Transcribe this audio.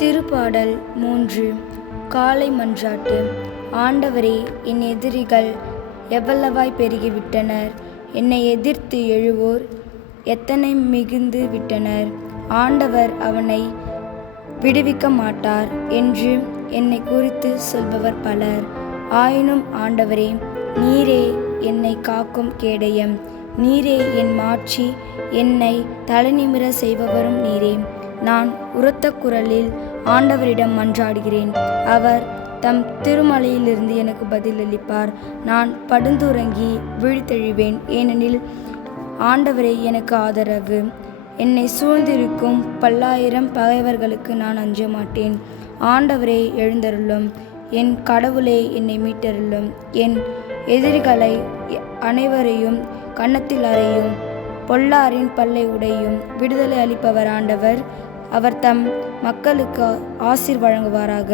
திருப்பாடல் 3. காலை மன்றாட்டு. ஆண்டவரே, என் எதிரிகள் எவ்வளவாய் பெருகிவிட்டனர்! என்னை எதிர்த்து எழுவோர் எத்தனை மிகுந்து விட்டனர்! ஆண்டவர் அவனை விடுவிக்க மாட்டார் என்று என்னை குறித்து சொல்பவர் பலர். ஆயினும் ஆண்டவரே, நீரே என்னை காக்கும் கேடயம். நீரே என் மாட்சி, என்னை தலைநிமிர செய்பவரும் நீரே. நான் உரத்த குரலில் ஆண்டவரிடம் மன்றாடுகிறேன். அவர் தம் திருமலையிலிருந்து எனக்கு பதிலளிப்பார். நான் படுந்துறங்கி விழித்தெழுவேன், ஏனெனில் ஆண்டவரே எனக்கு ஆதரவு. என்னை சூழ்ந்திருக்கும் 10,000 பகைவர்களுக்கு நான் அஞ்ச மாட்டேன். ஆண்டவரே, எழுந்தருளும். என் கடவுளே, என்னை மீட்டருளும். என் எதிரிகளை அனைவரையும் கன்னத்தில் அறையும். பொல்லாரின் பல்லை உடையும். விடுதலை அளிப்பவர் ஆண்டவர். அவர் தம் மக்களுக்கு ஆசீர் வழங்குவாராக.